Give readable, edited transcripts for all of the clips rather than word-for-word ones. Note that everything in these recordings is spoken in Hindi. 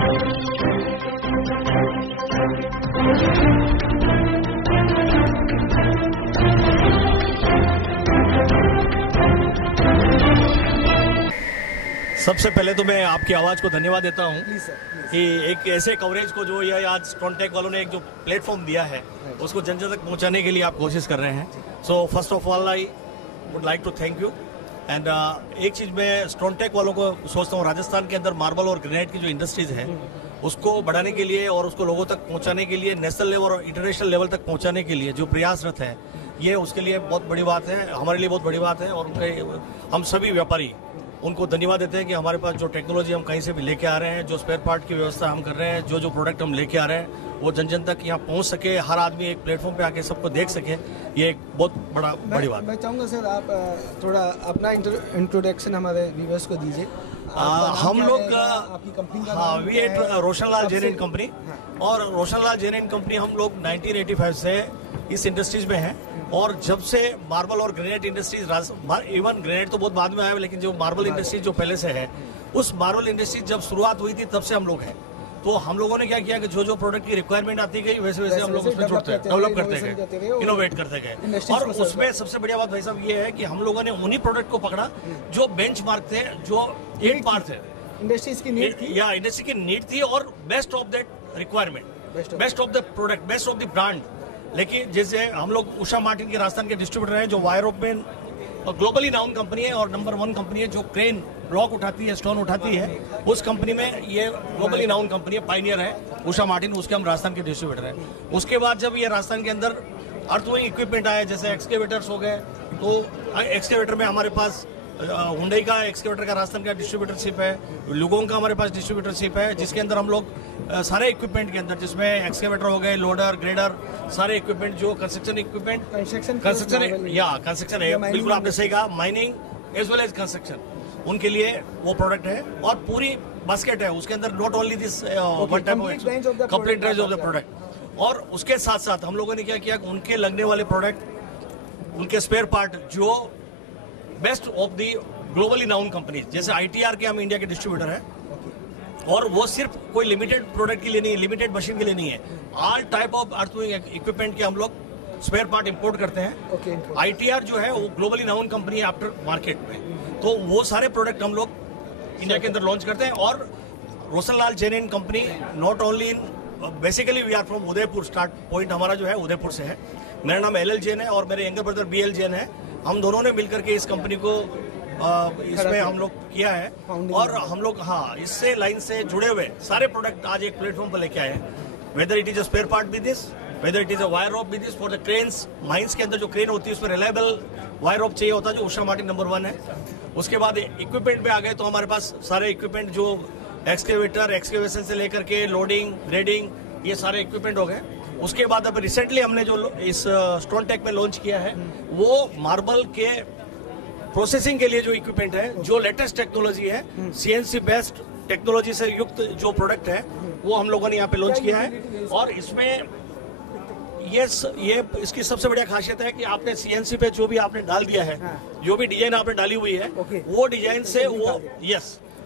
सबसे पहले तो मैं आपकी आवाज को धन्यवाद देता हूं कि एक ऐसे कवरेज को जो ये आज स्ट्रॉन्टेक वालों ने एक जो प्लेटफॉर्म दिया है उसको जन जन तक पहुंचाने के लिए आप कोशिश कर रहे हैं। So first of all I would like to thank you and एक चीज मैं स्ट्रॉन्टेक वालों को सोचता हूँ, राजस्थान के अंदर मार्बल और ग्रेनाइट की जो इंडस्ट्रीज है उसको बढ़ाने के लिए और उसको लोगों तक पहुंचाने के लिए, नेशनल लेवल और इंटरनेशनल लेवल तक पहुंचाने के लिए जो प्रयासरत है, ये उसके लिए बहुत बड़ी बात है, हमारे लिए बहुत बड़ी बात है। और उनके हम सभी व्यापारी उनको धन्यवाद देते हैं कि हमारे पास जो टेक्नोलॉजी हम कहीं से भी लेके आ रहे हैं, जो स्पेयर पार्ट की व्यवस्था हम कर रहे हैं, जो प्रोडक्ट हम लेके आ रहे हैं वो जन जन तक यहाँ पहुँच सके, हर आदमी एक प्लेटफॉर्म पे आके सबको देख सके, ये एक बहुत बड़ी बात। मैं चाहूँगा सर आप थोड़ा अपना इंट्रोडक्शन हमारे व्यूअर्स को दीजिए। हम लोग आपकी कंपनी का हाँ, we at Roshanlal Jain and company, और रोशनलाल जैन एंड कंपनी हम लोग 1985 से इस इंडस्ट्रीज में हैं। और जब से मार्बल और ग्रेनाइट इंडस्ट्रीज, इवन ग्रेनाइट तो बहुत बाद में आया, लेकिन जो मार्बल इंडस्ट्रीज जो पहले से है, उस मार्बल इंडस्ट्री जब शुरुआत हुई थी तब से हम लोग हैं। तो हम लोगों ने क्या किया कि जो प्रोडक्ट की रिक्वायरमेंट आती गई वैसे वैसे हम लोग उसमें जुड़ते हैं, डेवलप करते गए, इनोवेट करते गए। और उसमें सबसे बढ़िया बात भाई साहब ये है कि हम लोगों ने उन्हीं प्रोडक्ट को पकड़ा जो बेंचमार्क थे, जो एक पार्ट थे, इंडस्ट्रीज की नीड थी, या इंडस्ट्री की नीड थी, और best of that requirement, best of the product, best of the brand. लेकिन जैसे हम लोग उषा मार्टिन के राजस्थान के डिस्ट्रीब्यूटर हैं, जो वायरोप में ग्लोबली नाउन कंपनी है और नंबर 1 कंपनी है, जो क्रेन ब्लॉक उठाती है, स्टोन उठाती है, उस कंपनी में ये ग्लोबली नाउन कंपनी है, पायनियर है उषा मार्टिन, उसके हम राजस्थान के डिस्ट्रीब्यूटर हैं। उसके बाद जब ये राजस्थान के अंदर अर्थविंग इक्विपमेंट आए, जैसे एक्सकेवेटर्स हो गए, तो एक्सकेवेटर में हमारे पास हुंडई का एक्सकेवेटर का राजस्थान का डिस्ट्रीब्यूटरशिप है, लुगोंग का हमारे पास डिस्ट्रीब्यूटरशिप है, जिसके अंदर हम लोग सारे इक्विपमेंट के अंदर, जिसमें एक्सकेवेटर हो गए, लोडर, ग्रेडर, सारे इक्विपमेंट जो कंस्ट्रक्शन इक्विपमेंट, कंस्ट्रक्शन है, बिल्कुल आपने सही कहा, mining as well as construction, उनके लिए वो प्रोडक्ट है। और पूरी बास्केट है उसके अंदर, not only this one type of complete range of the product. और उसके साथ साथ हम लोगों ने क्या किया, उनके लगने वाले प्रोडक्ट, उनके स्पेयर पार्ट जो best of the globally noun company, जैसे ITR के हम इंडिया के डिस्ट्रीब्यूटर हैं, और वो सिर्फ कोई लिमिटेड प्रोडक्ट के लिए नहीं है, लिमिटेड मशीन के लिए नहीं है, ऑल टाइप ऑफ अर्थविंग इक्विपमेंट के हम लोग स्पेयर पार्ट इंपोर्ट करते हैं। ITR जो है वो ग्लोबली नाउन कंपनी है आफ्टर मार्केट में, तो वो सारे प्रोडक्ट हम लोग इंडिया के अंदर लॉन्च करते हैं। और Roshanlal Jain and company not only in, basically we are from Udaipur, start point हमारा जो है उदयपुर से है। मेरा नाम LL जैन है और मेरे यंगर ब्रदर BL जैन है। हम दोनों ने मिलकर के इस कंपनी को इसमें हम लोग किया है, और हम लोग हाँ इससे लाइन से जुड़े हुए सारे प्रोडक्ट आज एक प्लेटफॉर्म पर लेके आए हैं। Whether it is a spare part business, whether it is a wire rope business for the cranes, mines के अंदर जो क्रेन होती है उसमें रिलायबल वायर रोप चाहिए होता है, जो उषा मार्टिन नंबर 1 है। उसके बाद इक्विपमेंट पे आ गए, तो हमारे पास सारे इक्विपमेंट जो एक्सकेवेटर, एक्सकेवेशन से लेकर के लोडिंग, ग्रेडिंग, ये सारे इक्विपमेंट हो गए। उसके बाद अब रिसेंटली हमने जो इस स्ट्रॉन्टेक में लॉन्च किया है, वो मार्बल के प्रोसेसिंग के लिए जो इक्विपमेंट है, जो लेटेस्ट टेक्नोलॉजी है, CNC बेस्ड टेक्नोलॉजी से युक्त जो प्रोडक्ट है, वो हम लोगों ने यहाँ पे लॉन्च किया है। और इसमें ये इसकी सबसे बढ़िया खासियत है कि आपने CNC पे जो भी आपने डाल दिया है, जो भी डिजाइन आपने डाली हुई है, वो डिजाइन से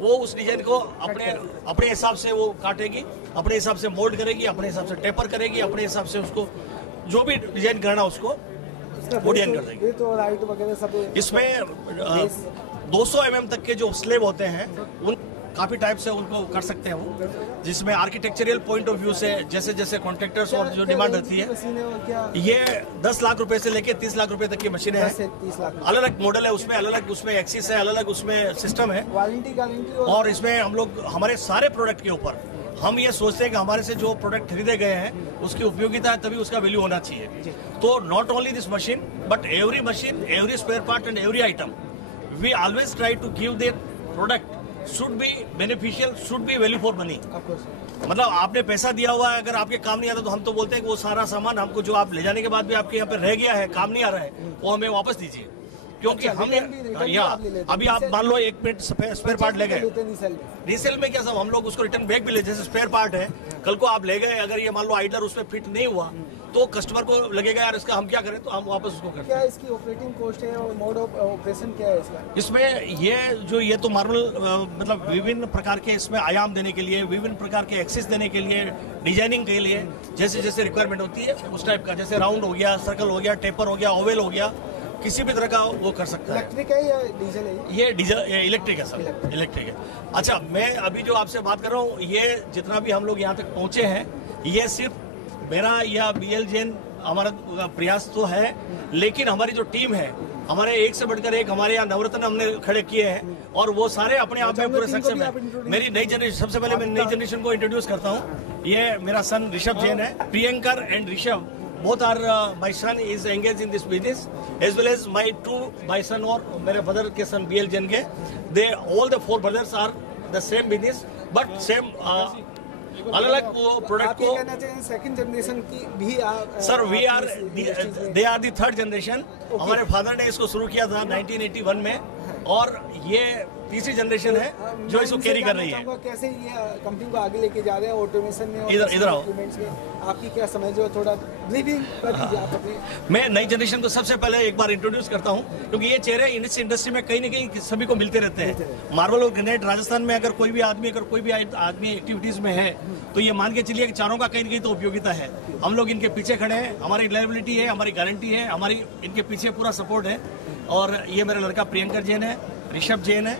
वो उस डिजाइन को अपने हिसाब से वो काटेगी, अपने हिसाब से मोल्ड करेगी, अपने हिसाब से टेपर करेगी, अपने हिसाब से उसको जो भी डिजाइन करना उसको वो डिजाइन कर देगी। तो लाइट वगैरह सब इसमें 200 mm तक के जो स्लेब होते हैं, उन काफी टाइप से उनको कर सकते हैं वो, जिसमें आर्किटेक्चरल पॉइंट ऑफ व्यू से जैसे जैसे कॉन्ट्रैक्टर्स और जो डिमांड रहती है, ये 10 लाख रुपए से लेके 30 लाख रुपए तक की मशीनें हैं। अलग अलग मॉडल है उसमें, अलग अलग उसमें एक्सिस है, अलग अलग उसमें सिस्टम है, वारंटी गारंटी। और इसमें हम लोग हमारे सारे प्रोडक्ट के ऊपर हम ये सोचते हैं कि हमारे से जो प्रोडक्ट खरीदे गए हैं उसकी उपयोगिता है, तभी उसका वैल्यू होना चाहिए। तो not only this machine but every machine, every spare part and every item, we always try to give the product should be beneficial, should be value for money. मतलब आपने पैसा दिया हुआ है, अगर आपके काम नहीं आता तो हम तो बोलते हैं कि वो सारा सामान हमको जो आप ले जाने के बाद भी आपके यहाँ पे रह गया है, काम नहीं आ रहा है, वो हमें वापस दीजिए। क्योंकि हम यहाँ अभी आप मान लो 1 मिनट स्पेयर पार्ट ले गए, रीसेल में क्या सब हम लोग उसको रिटर्न बैक भी ले, जैसे स्पेयर पार्ट है कल को आप ले गए, अगर ये मान लो आइडलर उसमें फिट नहीं हुआ तो कस्टमर को लगेगा यार इसका हम क्या करें, तो हम वापस उसको करते हैं। क्या इसकी ऑपरेटिंग कॉस्ट है और मोड ऑफ ऑपरेशन क्या है इसका? इसमें ये तो मार्बल मतलब विभिन्न प्रकार के इसमें आयाम देने के लिए, विभिन्न प्रकार के एक्सिस देने के लिए, डिजाइनिंग के लिए जैसे जैसे रिक्वायरमेंट होती है उस टाइप का, जैसे राउंड हो गया, सर्कल हो गया, टेपर हो गया, ओवल हो गया, किसी भी तरह का वो कर सकता है। इलेक्ट्रिक है या डीजल है? ये डीजल, ये इलेक्ट्रिक है सर, इलेक्ट्रिक है। अच्छा, मैं अभी जो आपसे बात कर रहा हूँ, ये जितना भी हम लोग यहाँ तक पहुँचे हैं, ये सिर्फ मेरा या BL जैन हमारा प्रयास तो है, लेकिन हमारी जो टीम है, हमारे एक से बढ़कर एक हमारे यहाँ नवरत्न हमने खड़े किए हैं और वो सारे अपने आप में पूरे सक्षम है। मेरी नई जनरेशन, सबसे पहले मैं नई जनरेशन को इंट्रोड्यूस करता हूँ। ये मेरा सन ऋषभ जैन है। Priyankar and Rishabh both are my son is engaged in this business as well as my son और मेरे father के son BL जैन के, they all the 4 brothers are the same business but same अलग-अलग वो प्रोडक्ट को। कहना चाहिए सेकंड जनरेशन की भी sir we are they are the third generation. हमारे फादर ने इसको शुरू किया था 1981 में और ये तीसरी जनरेशन है जो इसको कैरी कर रही है। कैसे ये कंपनी को आगे लेके जा रहे हैं ऑटोमेशन में और इधर आओ, आपकी क्या समझ है, थोड़ा ब्रीफिंग कर दीजिए आप अपने। मैं नई जनरेशन को सबसे पहले एक बार इंट्रोड्यूस करता हूं क्योंकि ये चेहरे इस इंडस्ट्री में कहीं न कहीं सभी को मिलते रहते हैं। मार्बल और ग्रेनाइट राजस्थान में अगर कोई भी आदमी एक्टिविटीज में है तो ये मान के चलिए कि चारों का कहीं न कहीं तो उपयोगिता है। हम लोग इनके पीछे खड़े हैं, हमारी रिलायबिलिटी है, हमारी गारंटी है, हमारी इनके पीछे पूरा सपोर्ट है। और ये मेरा लड़का प्रियंकर जैन है, ऋषभ जैन है,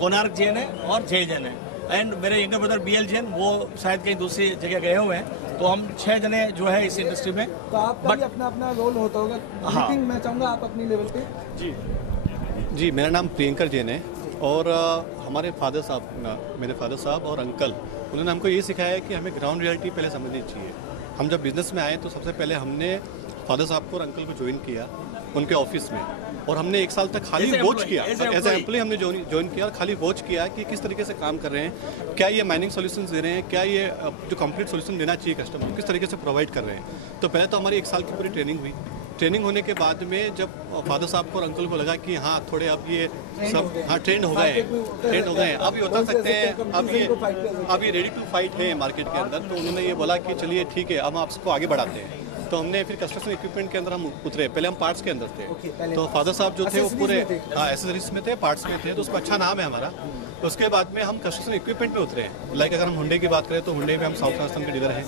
कोणार्क जैन है और जय जैन है। एंड मेरे यंगर ब्रदर BL जैन वो शायद कहीं दूसरी जगह गए हुए हैं। तो हम 6 जने जो है इस इंडस्ट्री में। तो आपका भी अपना अपना रोल होता होगा। हाँ। मैं चाहूँगा आप अपनी लेवल पे। जी, मेरा नाम प्रियंकर जैन है और हमारे फादर साहब, मेरे फादर साहब और अंकल, उन्होंने हमको ये सिखाया है कि हमें ग्राउंड रियलिटी पहले समझनी चाहिए। हम जब बिजनेस में आए तो सबसे पहले हमने फादर साहब को और अंकल को ज्वाइन किया उनके ऑफिस में और हमने 1 साल तक खाली वॉच किया, एज ए एम्प्लॉय हमने ज्वाइन किया और खाली वॉच किया कि किस तरीके से काम कर रहे हैं, क्या ये माइनिंग सॉल्यूशंस दे रहे हैं, क्या ये जो कंप्लीट सॉल्यूशन देना चाहिए कस्टमर को किस तरीके से प्रोवाइड कर रहे हैं। तो पहले तो हमारी 1 साल की पूरी ट्रेनिंग हुई। ट्रेनिंग होने के बाद में जब फादर साहब को और अंकल को लगा कि हाँ थोड़े अब ये सब ट्रेंड हो गए अब ये बता सकते हैं, अब ये रेडी टू फाइट है मार्केट के अंदर, तो उन्होंने ये बोला कि चलिए ठीक है अब हम आपको आगे बढ़ाते हैं। तो हमने फिर कंस्ट्रक्शन इक्विपमेंट के अंदर हम उतरे। पहले हम पार्ट्स के अंदर थे। तो फादर साहब जो थे वो पूरे एसेसरीज में थे, पार्ट्स में थे, तो उसका अच्छा नाम है हमारा। तो उसके बाद में हम कंस्ट्रक्शन इक्विपमेंट में उतरे। लाइक अगर हम हुंडई की बात करें तो हुंडई में हम साउथ राजस्थान के डीलर हैं,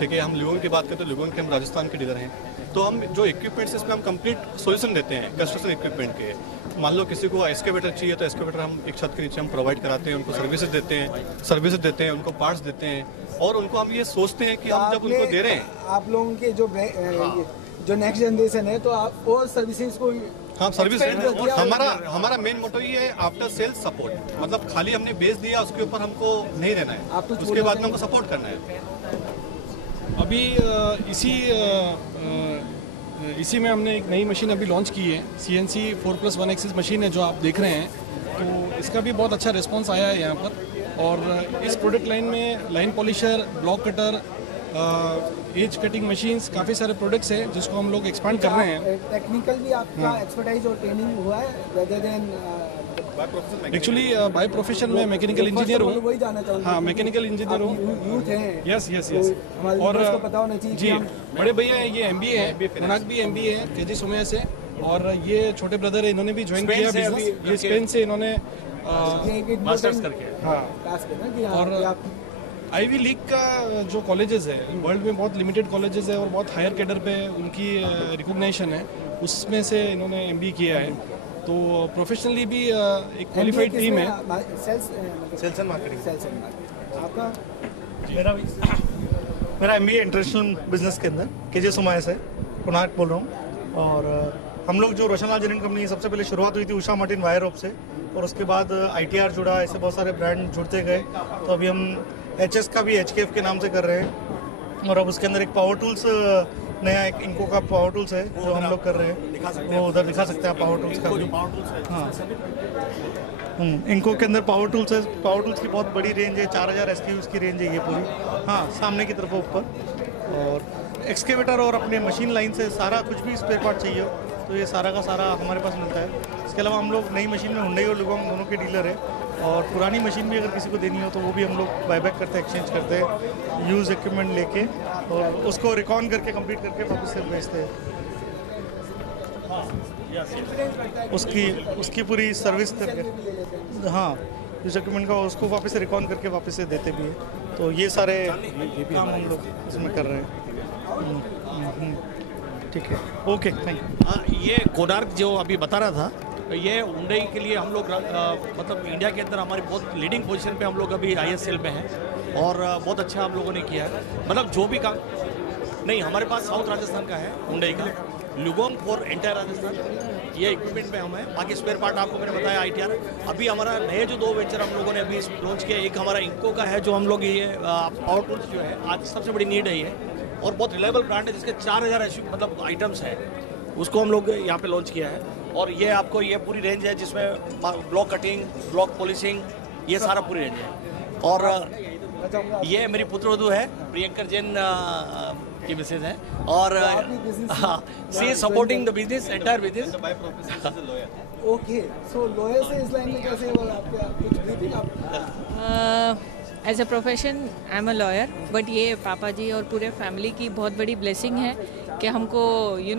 ठीक है। हम लिगोन की बात करें तो लिगोन के हम राजस्थान के डीलर हैं। तो हम जो इक्विपमेंट्स इसमें हम कंप्लीट सोल्यूशन देते हैं कंस्ट्रक्शन इक्विपमेंट के। मान लो किसी को एक्सकेवेटर चाहिए तो एक्सकेवेटर हम एक छत के नीचे हम प्रोवाइड कराते हैं, उनको सर्विसेज देते हैं, उनको पार्ट्स देते हैं और उनको हम ये सोचते हैं कि हम जब उनको दे रहे हैं आप लोगों के जो नेक्स्ट जनरेशन है तो आप और सर्विसेज को हाँ सर्विस हमारा मेन मोटो ये है आफ्टर सेल्स सपोर्ट। मतलब खाली हमने बेच दिया उसके ऊपर हमको नहीं रहना है, उसके बाद में हमको सपोर्ट करना है। अभी इसी में हमने एक नई मशीन अभी लॉन्च की है, CNC 4+1 एक्सिस मशीन है जो आप देख रहे हैं। तो इसका भी बहुत अच्छा रिस्पांस आया है यहाँ पर। और इस प्रोडक्ट लाइन में line polisher, block cutter, edge cutting machines, काफ़ी सारे प्रोडक्ट्स हैं जिसको हम लोग एक्सपांड कर रहे हैं। टेक्निकल भी आपका एक्सपर्टाइज और ट्रेनिंग हुआ है rather than actually by profession में मैकेनिकल इंजीनियर हूँ। वही जाना चाहूँगा। हाँ मैकेनिकल इंजीनियर हूँ। यूथ हैं। यस और पता होना चाहिए जी बड़े भैया हैं, ये MBA है, कोणार्क भी MBA है KG सोमैया से। और ये छोटे ब्रदर है, इन्होंने भी ज्वाइन किया बिजनेस, ये स्पेन से इन्होंने मास्टर्स करके। हाँ और आईवी लीग का जो कॉलेजेस है वर्ल्ड में बहुत लिमिटेड कॉलेजेस है और बहुत हायर कैडर पे उनकी रिकॉग्निशन है, उसमें से इन्होंने MBA किया है। तो प्रोफेशनली भी एक क्वालिफाइड टीम है। सेल्स एंड मार्केटिंग आपका? मेरा MBA इंटरनेशनल बिजनेस के अंदर KG सोमैया से कोणार्क बोल रहा हूँ। और हम लोग जो रोशनलाल जेनिंग कंपनी सबसे पहले शुरुआत हुई थी उषा मार्टिन वायर रोप से, और उसके बाद ITR जुड़ा, ऐसे बहुत सारे ब्रांड जुड़ते गए। तो अभी हम HS का भी HKF के नाम से कर रहे हैं। और अब उसके अंदर एक पावर टूल्स नया एक इनको का पावर टूल्स है जो हम लोग कर रहे हैं, वो उधर दिखा सकते हैं आप पावर टूल्स का भी। हाँ इनको के अंदर पावर टूल्स है, पावर टूल्स की बहुत बड़ी रेंज है, 4000 SKUs की रेंज है ये पूरी। हाँ सामने की तरफ ऊपर, और एक्सकेवेटर और अपने मशीन लाइन से सारा कुछ भी स्पेयर पार्ट चाहिए तो ये सारा का सारा हमारे पास मिलता है। इसके अलावा हम लोग नई मशीन में हुंडई और लिगोन दोनों के डीलर है। और पुरानी मशीन भी अगर किसी को देनी हो तो वो भी हम लोग बायबैक करते हैं, एक्सचेंज करते हैं, यूज़ इक्विपमेंट लेके और उसको रिकॉन करके कंप्लीट करके वापस से बेचते हैं। उसकी पूरी सर्विस करके, हाँ, जिस इक्विपमेंट का उसको वापस से रिकॉन करके वापस से देते भी है। तो ये सारे काम हम लोग इसमें कर रहे हैं। ठीक है, ओके, थैंक यू। ये कोणार्क जो अभी बता रहा था, ये हुंडई के लिए हम लोग मतलब इंडिया के अंदर हमारी बहुत लीडिंग पोजीशन पे हम लोग अभी ISL में हैं और बहुत अच्छा हम लोगों ने किया है। मतलब जो भी काम नहीं, हमारे पास साउथ राजस्थान का है हुंडई का, लुगोंग फॉर एंटायर राजस्थान, ये इक्विपमेंट पे हम है। बाकी स्पेयर पार्ट आपको मैंने बताया ITR। अभी हमारा नए जो 2 वेंचर हम लोगों ने अभी लॉन्च किया, एक हमारा इंको का है जो हम लोग ये पावर टूल्स जो है आज सबसे बड़ी नीड है ये, और बहुत रिलायबल ब्रांड है जिसके 4000 मतलब आइटम्स हैं, उसको हम लोग यहाँ पे लॉन्च किया है। और ये आपको ये पूरी रेंज है जिसमें ब्लॉक कटिंग, ब्लॉक पॉलिशिंग, ये सारा पूरी रेंज है। और ये मेरी पुत्रवधू है, प्रियंकर जैन की मिसेज है, और she is supporting the business, entire business. Okay, so lawyer से इस लाइन में कैसे वो आपका कुछ ब्रीफिंग आप as a profession I am a lawyer, but ये पापा जी और पूरे फैमिली की बहुत बड़ी ब्लेसिंग है कि हमको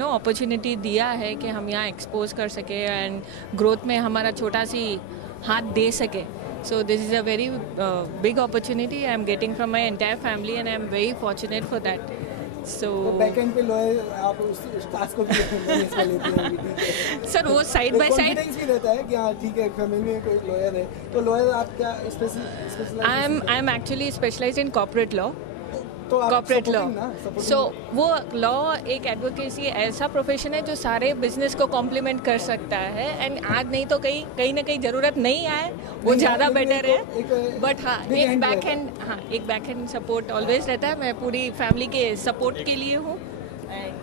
अपॉर्चुनिटी दिया है कि हम यहाँ एक्सपोज कर सके एंड ग्रोथ में हमारा छोटा सी हाथ दे सके। So this is a very big opportunity I am getting from my entire family and I am very fortunate for that. So backend पे लॉयर आप उस टास्क को भी इसमें लेते हैं सर, वो साइड बाय साइड कॉन्फिडेंस भी रहता है कि हाँ ठीक है, फैमिली में कोई लॉयर है। तो लॉयर आप क्या specialise? I am actually specialise in corporate law, तो कॉर्पोरेट लॉ। सो वो लॉ एक एडवोकेसी ऐसा प्रोफेशन है जो सारे बिजनेस को कॉम्प्लीमेंट कर सकता है, एंड आज नहीं तो कहीं ना कहीं ज़रूरत नहीं आए वो ज़्यादा बेटर है। बट हाँ, एक बैक हैंड सपोर्ट ऑलवेज रहता है। मैं पूरी फैमिली के सपोर्ट के लिए हूँ and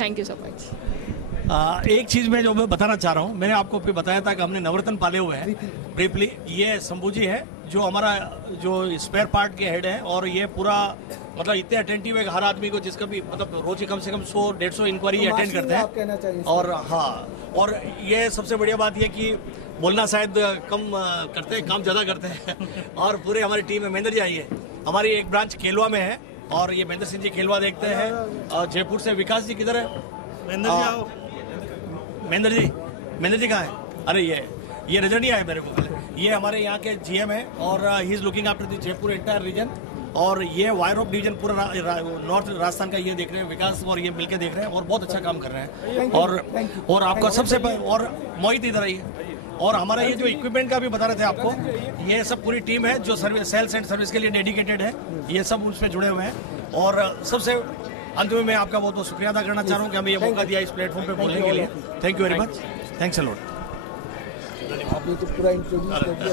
thank you so much. एक चीज़ मैं जो मैं बताना चाह रहा हूँ, मैंने आपको भी बताया था कि हमने नवरत्न पाले हुए हैं ब्रीफली। ये शंभू जी है जो हमारा जो स्पेयर पार्ट के हेड है, और ये पूरा मतलब इतने अटेंटिव है हर आदमी को, जिसका भी मतलब रोज ही कम से कम 100-150 इंक्वायरी अटेंड करते हैं। और हाँ, और ये सबसे बढ़िया बात ये कि बोलना शायद कम करते हैं, काम ज़्यादा करते हैं। और पूरे हमारी टीम में महेंद्र जी आई है, हमारी एक ब्रांच खेलवा में है, और ये महेंद्र सिंह जी खेलवा देखते हैं। और जयपुर से विकास जी किधर है? महेंद्र जी आओ। महेंद्र जी कहाँ है? अरे ये नजर नहीं आया मेरे को। ये हमारे यहाँ के GM है, और he is looking after the Jaipur entire reason, और ये वायर ऑफ डिवीजन पूरा नॉर्थ राजस्थान का ये देख रहे हैं विकास, और ये मिलके देख रहे हैं और बहुत अच्छा काम कर रहे हैं। और आपका सबसे और मोहित इधर आई है, और हमारा ये जो इक्विपमेंट का भी बता रहे थे आपको, ये सब पूरी टीम है जो सर्विस, सेल्स एंड सर्विस के लिए डेडिकेटेड है, ये सब उसमें जुड़े हुए हैं। और सबसे अंत में मैं आपका बहुत बहुत शुक्रिया अदा करना चाह रहा हूँ कि हमें ये मौका दिया इस प्लेटफॉर्म पे बोलने के लिए। Thank you very much, thanks a lot. आपने तो पूरा इंट्रोड्यूस कर दिया।